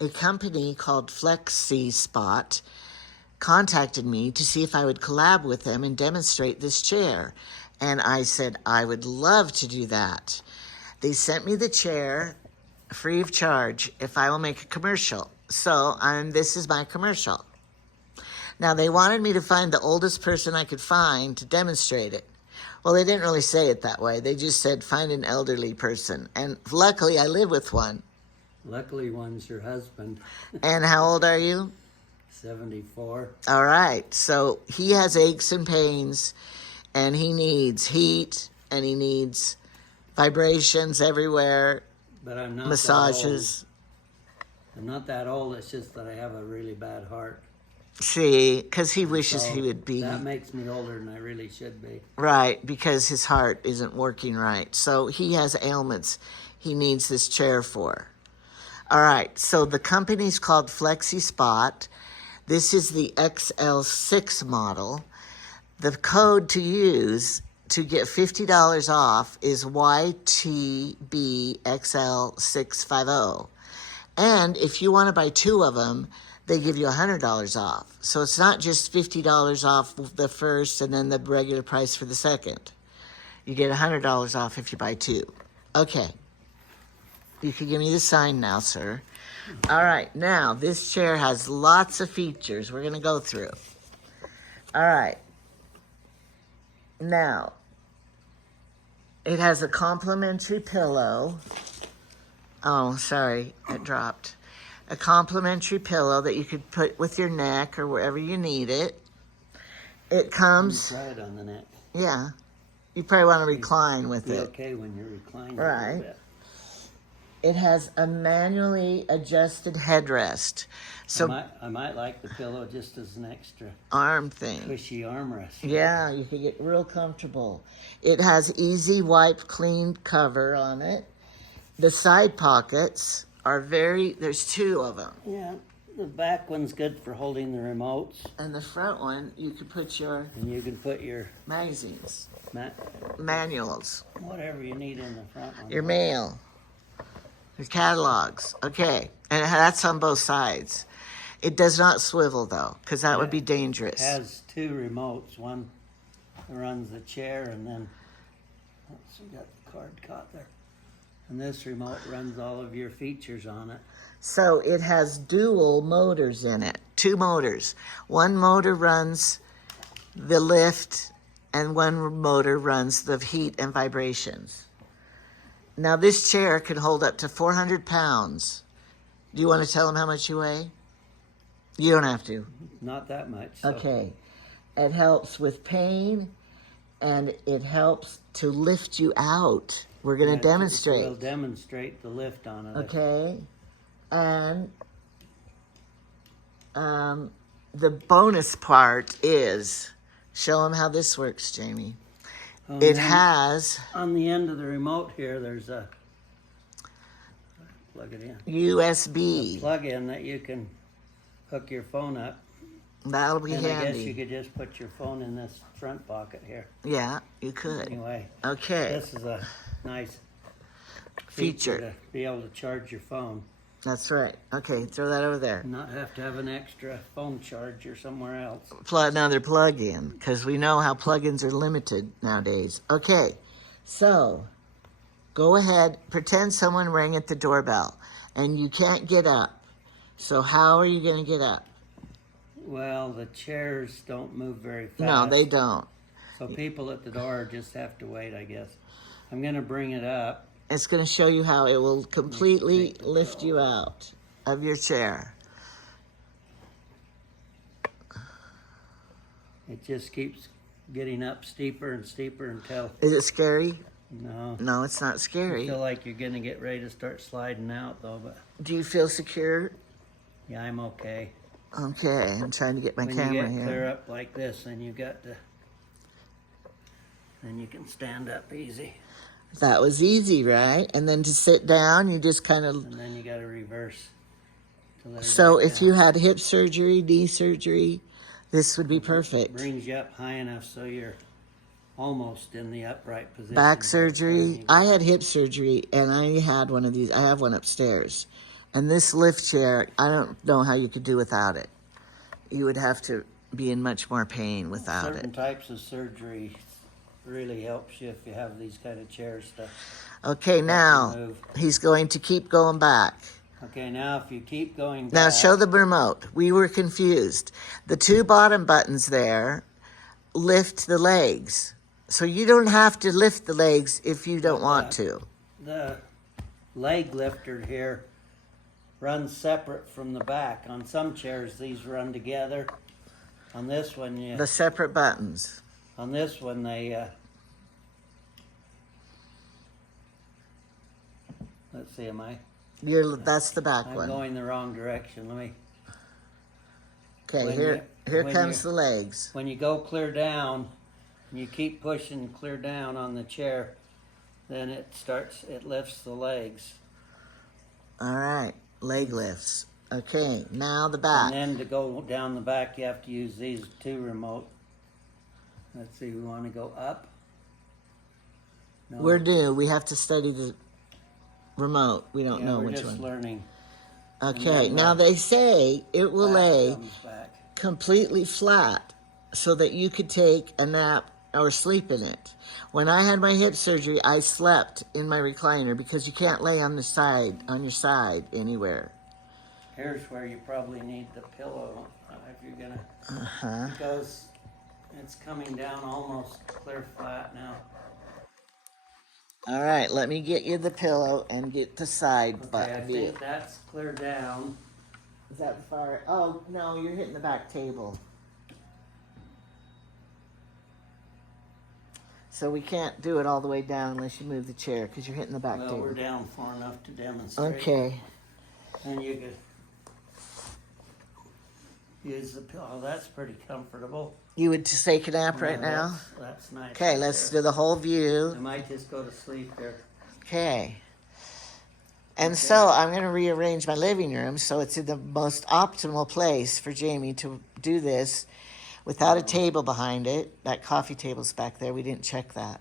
a company called Flexispot contacted me to see if I would collab with them and demonstrate this chair. And I said, I would love to do that. They sent me the chair free of charge if I will make a commercial. So this is my commercial. Now, they wanted me to find the oldest person I could find to demonstrate it. Well, they didn't really say it that way. They just said, find an elderly person. And luckily, I live with one. Luckily, one's your husband. And how old are you? 74. All right. So he has aches and pains, and he needs heat, and he needs vibrations everywhere, But I'm not massages. That old. I'm not that old. It's just that I have a really bad heart. See, because he wishes So he would be. That makes me older than I really should be. Right, because his heart isn't working right. So he has ailments he needs this chair for. All right, so the company's called Flexispot. This is the XL6 model. The code to use to get $50 off is YTBXL650. And if you want to buy two of them, they give you $100 off. So it's not just $50 off the first and then the regular price for the second. You get $100 off if you buy two. Okay. You can give me the sign now, sir. All right. Now, this chair has lots of features we're going to go through. All right. Now, it has a complimentary pillow. Oh, sorry. It dropped. A complimentary pillow that you could put with your neck or wherever you need it. It comes... You try it on the neck. Yeah. You probably want to recline with Be it. okay when you're reclining. Right. A little bit. It has a manually adjusted headrest. So I might like the pillow just as an extra arm thing. cushy armrest. Yeah, you can get real comfortable. It has easy wipe clean cover on it. The side pockets are there's two of them. Yeah, the back one's good for holding the remotes. And the front one, you can put your And you can put your magazines, ma- manuals, whatever you need in the front one. your mail, your catalogs. Okay, and that's on both sides. It does not swivel, though, because that would be dangerous. It has two remotes. One runs the chair, and then oops, we got the card caught there. And this remote runs all of your features on it. So it has dual motors in it, two motors. One motor runs the lift, and one motor runs the heat and vibrations. Now, this chair can hold up to 400 pounds. Do you want to tell them how much you weigh? You don't have to. Not that much. So. Okay. It helps with pain, and it helps to lift you out. We're going to demonstrate. We'll demonstrate the lift on it. Okay. And the bonus part is, show them how this works, Jamie. It has... On the end of the remote here, there's a... Plug it in. USB. Plug-in that you can hook your phone up. That'll be handy. I guess you could just put your phone in this front pocket here. Yeah, you could. Anyway. Okay. This is a nice feature to be able to charge your phone. That's right. Okay, throw that over there. Not have to have an extra phone charger somewhere else. Another plug-in, because we know how plug-ins are limited nowadays. Okay, so go ahead, pretend someone rang at the doorbell, and you can't get up. So how are you going to get up? Well, the chairs don't move very fast. No, they don't. So people at the door just have to wait, I guess. I'm going to bring it up. It's going to show you how it will completely lift you out of your chair. It just keeps getting up steeper and steeper until... Is it scary? No. No, it's not I scary. feel like you're going to get ready to start sliding out, though. But Do you feel secure? yeah, I'm okay. Okay, I'm trying to get my camera When you get clear here. up like this, then you got to... Then you can stand up easy. That was easy, right? And then to sit down, you just kind of... And then you got to reverse. To lay So back if down. you had hip surgery, knee surgery, this would be perfect. Brings you up high enough so you're almost in the upright position. Back surgery. I had hip surgery, and I had one of these. I have one upstairs. And this lift chair, I don't know how you could do without it. You would have to be in much more pain without Certain it. types of surgery really helps you if you have these kind of chairs to Okay, now move. he's going to keep going back. Okay, now if you keep going back. Now show the remote. We were confused. The two bottom buttons there lift the legs. So you don't have to lift the legs if you don't want to. The leg lifter here runs separate from the back. On some chairs, these run together. On this one, The separate buttons. on this one, they, let's see, That's the back I'm one. going the wrong direction. Let me, Okay, when here when comes the legs. when you go clear down, and you keep pushing clear down on the chair, then it lifts the legs. All right, leg lifts. Okay, now the back. And then to go down the back, you have to use these two remote. Let's see, we want to go up. No. We're new. We have to study the remote. We don't know we're which just one. learning. Okay, then now they say it will Back lay comes back. completely flat so that you could take a nap or sleep in it. When I had my hip surgery, I slept in my recliner because you can't lay on your side anywhere. Here's where you probably need the pillow if you're gonna, Uh-huh. because it's coming down almost clear flat now. All right, let me get you the pillow and get the side Okay, I view. think that's clear down. Is that far? Oh, no, you're hitting the back table. So we can't do it all the way down unless you move the chair because you're hitting the back Well, table. we're down far enough to demonstrate. Okay. And you could use the pillow. Oh, that's pretty comfortable. You would just take a nap right Yeah, now? That's nice. Okay, right let's there. do the whole view. I might just go to sleep there. Okay. And so I'm going to rearrange my living room so it's in the most optimal place for Jamie to do this without a table behind it. That coffee table's back there. We didn't check that.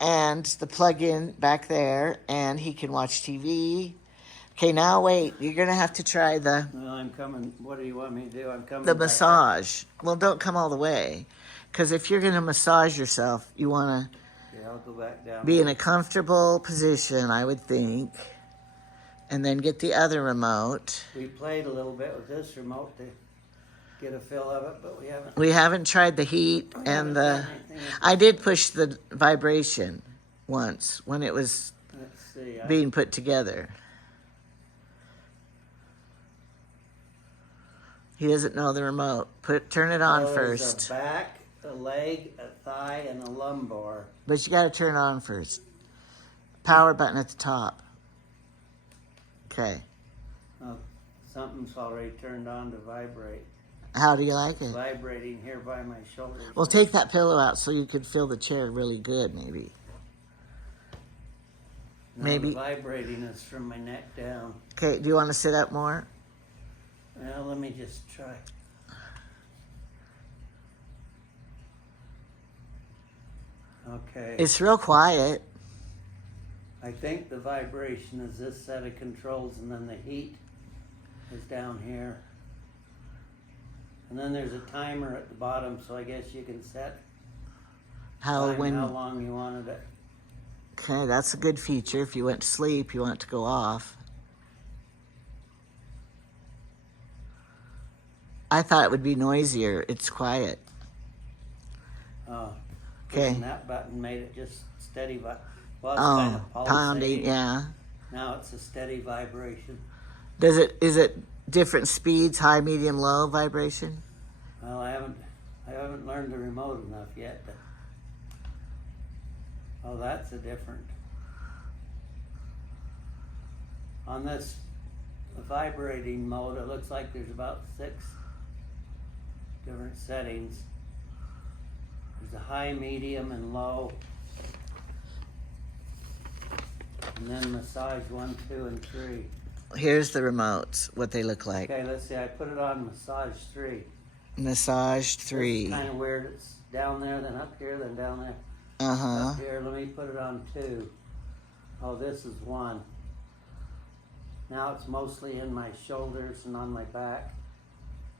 And the plug-in back there, and he can watch TV. Okay, now wait. You're going to have to try the Well, I'm coming. What do you want me to do? I'm coming. the back. massage. Well, don't come all the way. Because if you're going to massage yourself, you want to Yeah, I'll go back down. be in a comfortable position, I would think. And then get the other remote. We played a little bit with this remote to get a feel of it, but we haven't. We haven't tried the heat and the... I did push the vibration once when it was Let's see. being put together. He doesn't know the remote. Turn it on first. A back, a leg, a thigh, and a lumbar. But you got to turn it on first. Power button at the top. Okay. Oh, something's already turned on to vibrate. How do you like it? Vibrating here by my shoulders. Well, take that pillow out so you could feel the chair really good, maybe. No, maybe. The vibrating is from my neck down. Okay, do you want to sit up more? Well, let me just try. Okay. It's real quiet. I think the vibration is this set of controls, and then the heat is down here. And then there's a timer at the bottom, so I guess you can set How long you wanted it. Okay, that's a good feature. If you went to sleep, you want it to go off. I thought it would be noisier. It's quiet. Oh, Okay. pushing that button made it just steady. Well, it's Oh, kind of pounding, pulsating. yeah. Now it's a steady vibration. Is it different speeds, high, medium, low vibration? Well, I haven't learned the remote enough yet. Oh, that's a different. On this vibrating mode, it looks like there's about 6 different settings. There's a high, medium, and low. And then massage 1, 2, and 3. Here's the remotes, what they look like. Okay, let's see. I put it on massage 3. Massage 3. It's kind of weird. It's down there, then up here, then down there. Uh-huh. Up here, let me put it on 2. Oh, this is 1. Now it's mostly in my shoulders and on my back.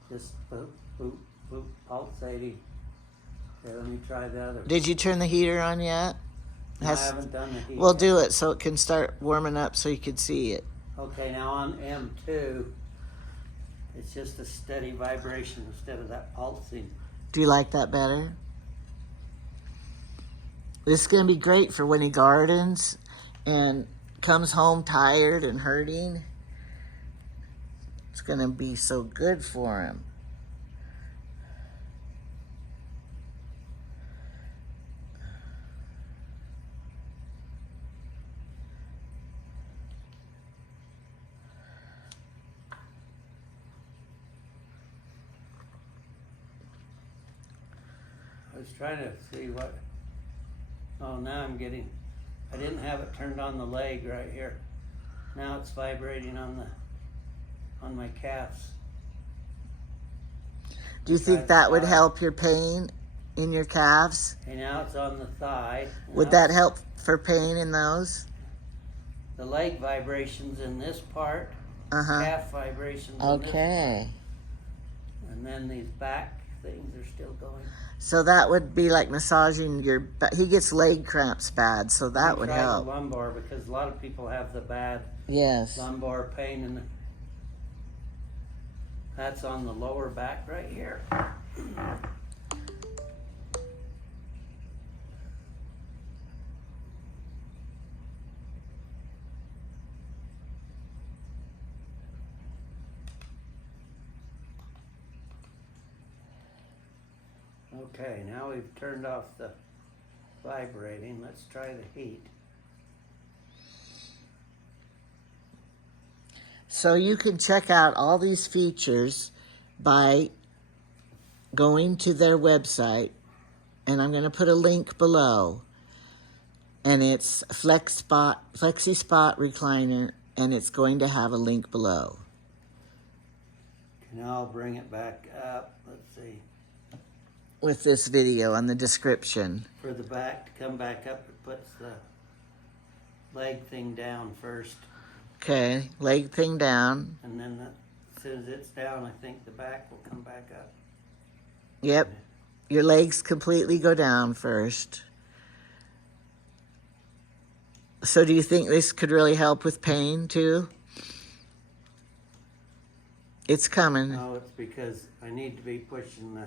Just boop, boop, boop, pulsating. Okay, let me try the other. Did you turn the heater on yet? No, I haven't done the heat. We'll yet. do it so it can start warming up so you can see it. Okay, now on M2, it's just a steady vibration instead of that pulsing. Do you like that better? This is going to be great for when he gardens and comes home tired and hurting. It's going to be so good for him. I was trying to see what. Oh, now I'm getting. I didn't have it turned on the leg right here. Now it's vibrating on my calves. Do you think that would help your pain in your calves? Okay, now it's on the thigh. Would that help for pain in those? The leg vibrations in this part. Uh-huh. Calf vibrations in this Okay. part. And then these back things are still going. So that would be like massaging your back. He gets leg cramps bad, so that would try help. The lumbar, because a lot of people have the bad Yes. lumbar pain, and that's on the lower back right here. Okay, now we've turned off the vibrating. Let's try the heat. So you can check out all these features by going to their website, and I'm going to put a link below. And it's Flexispot Recliner, and it's going to have a link below. Now I'll bring it back up. Let's see. With this video on the description. For the back to come back up, it puts the leg thing down first. Okay, leg thing down. And then as soon as it's down, I think the back will come back up. Yep, your legs completely go down first. So do you think this could really help with pain too? It's coming. No, it's because I need to be pushing the.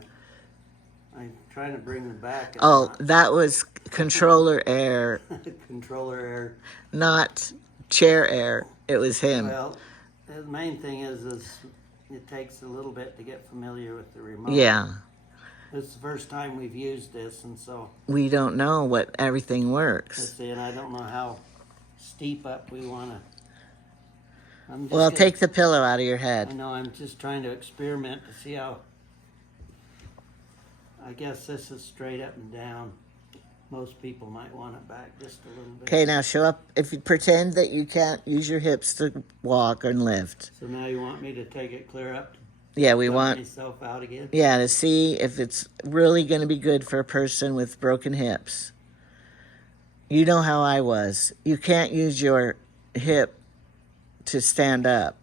I'm trying to bring the back. Oh, that was controller air, Controller air. not chair air. It was him. Well, the main thing is it takes a little bit to get familiar with the remote. Yeah. This is the first time we've used this, and so. We don't know what everything Let's works. see, and I don't know how steep up we want to. Well, take the pillow out of your I head. know, I'm just trying to experiment to see how. I guess this is straight up and down. Most people might want it back just a little bit. Okay, now show up. If you pretend that you can't use your hips to walk and lift. So now you want me to take it clear up? Yeah, we Let want, myself out again? yeah, to see if it's really going to be good for a person with broken hips. You know how I was. You can't use your hip to stand up.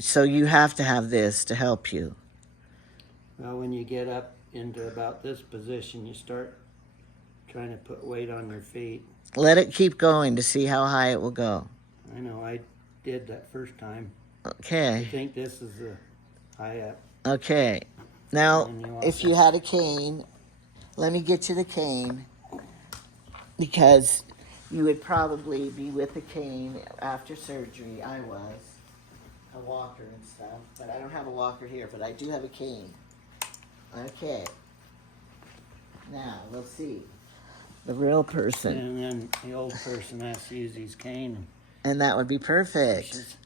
So you have to have this to help you. Well, when you get up into about this position, you start trying to put weight on your feet. Let it keep going to see how high it will go. I know, I did that first time. I Okay. think this is the high up. Okay. Now, And you if you had a cane, let me get you the cane, because you would probably be with a cane after surgery. I was. A walker and stuff. But I don't have a walker here, but I do have a cane. Okay. Now, we'll see. The real person. And then the old person has to use his cane. And that would be perfect.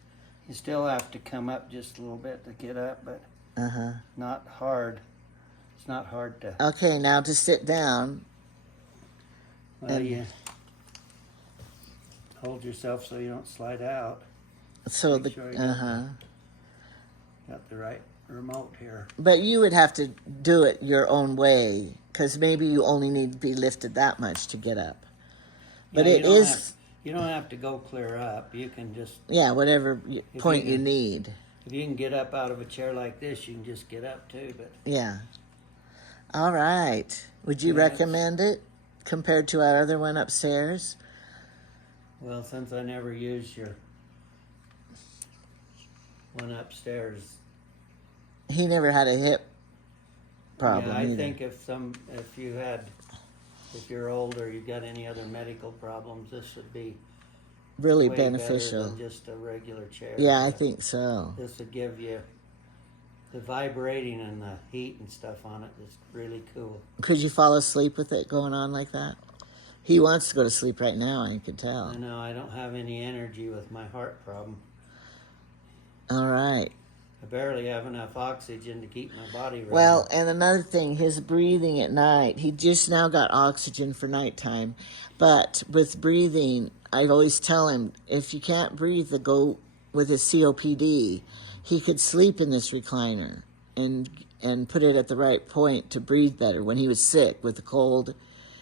You still have to come up just a little bit to get up, but Uh-huh. not hard. It's not hard to. Okay, now to sit down. Well, And- you hold yourself so you don't slide out. So Make sure you got the right remote here. But you would have to do it your own way, because maybe you only need to be lifted that much to get up. But Yeah, it you don't is You don't have to go clear up. You can just, Yeah, whatever If point you you can- need. if you can get up out of a chair like this, you can just get up too. But Yeah. All right. Would you Yeah, it's- recommend it compared to our other one upstairs? well, since I never used your one upstairs, He never had a hip problem yeah, I either. think if you're older, you got any other medical problems, this would be Really way beneficial. better than just a regular chair. Yeah, I But think so. this would give you the vibrating and the heat and stuff on it is really cool. Could you fall asleep with it going on like that? He wants to go to sleep right now, I can tell. I know I don't have any energy with my heart problem. All right. I barely have enough oxygen to keep my body running. Well, and another thing, his breathing at night, he just now got oxygen for nighttime. But with breathing, I always tell him, if you can't breathe, to go with his COPD. He could sleep in this recliner and put it at the right point to breathe better. When he was sick with the cold,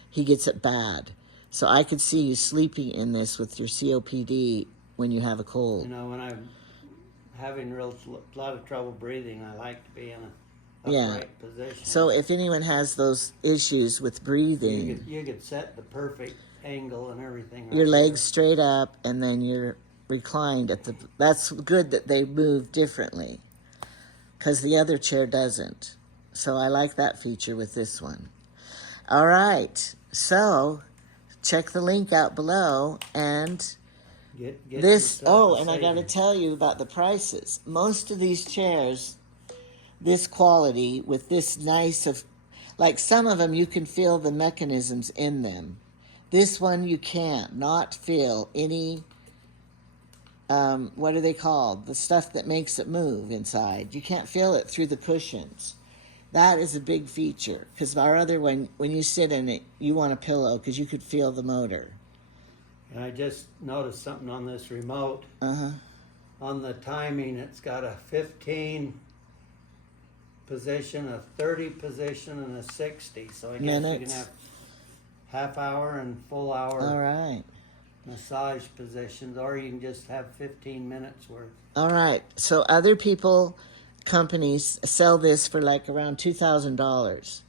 he gets it bad. So I could see you sleeping in this with your COPD when you have a cold. You know, when I'm having a lot of trouble breathing, I like to be in a Yeah. upright position. So if anyone has those issues with breathing, you could set the perfect angle and everything. your right legs straight up and then you're reclined at the, that's good that they move differently because the other chair doesn't. So I like that feature with this one. All right, so check the link out below. And Get this, yourself a and I got to savings. tell you about the prices. Most of these chairs, this quality with this nice of, like some of them you can feel the mechanisms in them. This one you can't not feel any, what are they called? The stuff that makes it move inside. You can't feel it through the cushions. That is a big feature because our other one, when you sit in it, you want a pillow because you could feel the motor. And I just noticed something on this remote. Uh-huh. On the timing, it's got a 15 position, a 30 position, and a 60. So I guess you can Minutes. have half hour and full hour All right. massage positions, or you can just have 15 minutes worth. All right. So other people, companies sell this for like around $2,000.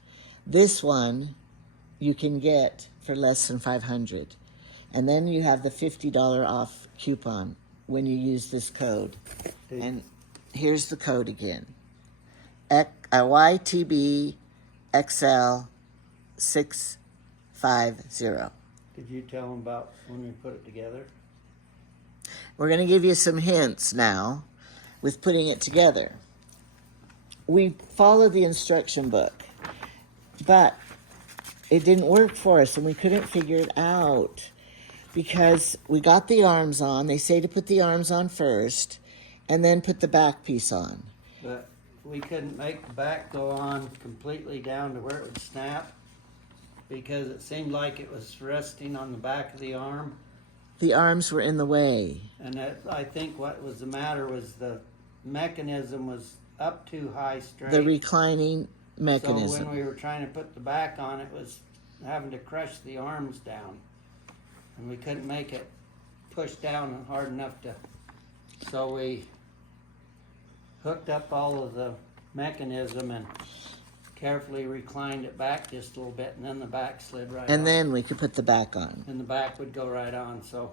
This one you can get for less than $500. And then you have the $50 off coupon when you use this code. And here's the code again. YTB XL 650. Did you tell them about when we put it together? We're going to give you some hints now with putting it together. We followed the instruction book, but it didn't work for us and we couldn't figure it out because we got the arms on. They say to put the arms on first and then put the back piece on. But we couldn't make the back go on completely down to where it would snap because it seemed like it was resting on the back of the arm. The arms were in the way. And I think what was the matter was the mechanism was up too high straight. The reclining mechanism. So when we were trying to put the back on, it was having to crush the arms down. And we couldn't make it push down hard enough to, so we hooked up all of the mechanism and carefully reclined it back just a little bit, and then the back slid right on. And then we could put the back on. And the back would go right on, so.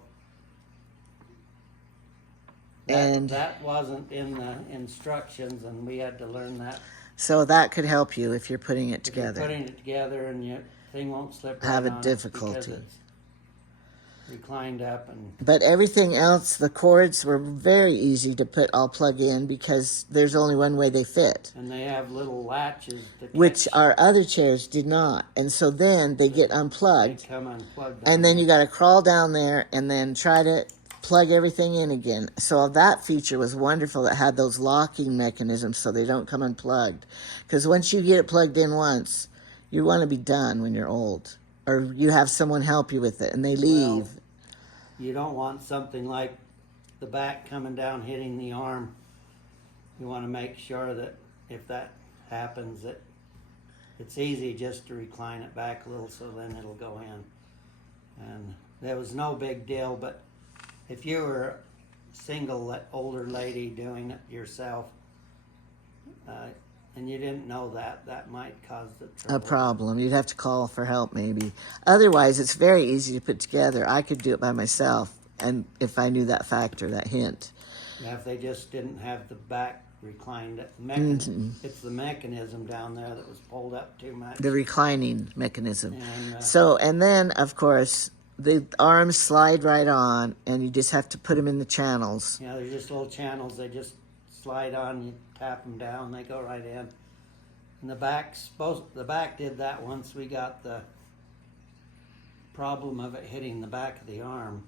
And that wasn't in the instructions, and we had to learn that. so that could help you if you're putting it If you're together. putting it together and your thing won't slip right Have a on it difficulty. because it's reclined up and But everything else, the cords were very easy to put all plug in because there's only one way they fit, they have little latches to which catch. our other chairs did not. And so then they get They unplugged, come unplugged. and then you got to crawl down there and then try to plug everything in again. So that feature was wonderful that had those locking mechanisms so they don't come unplugged. Because once you get it plugged in once, you want to be done when you're old. Or you have someone help you with it and they leave. Well, you don't want something like the back coming down hitting the arm. You want to make sure that if that happens, that it's easy just to recline it back a little so then it'll go in. And there was no big deal, but if you were a single older lady doing it yourself, and you didn't know that, that might cause the trouble. A problem. You'd have to call for help maybe. Otherwise, it's very easy to put together. I could do it by myself, and if I knew that factor, that hint. Yeah, if they just didn't have the back reclined. It's the mechanism down there that was pulled up too much. The reclining mechanism. And, And then, of course, the arms slide right on, and you just have to put them in the channels. yeah, there's just little channels. They just slide on. You tap them down. They go right in. And the back did that once we got the problem of it hitting the back of the arm.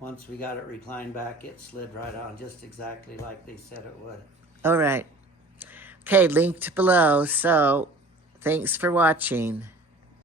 Once we got it reclined back, it slid right on, just exactly like they said it would. All right. Okay, linked below. So, thanks for watching.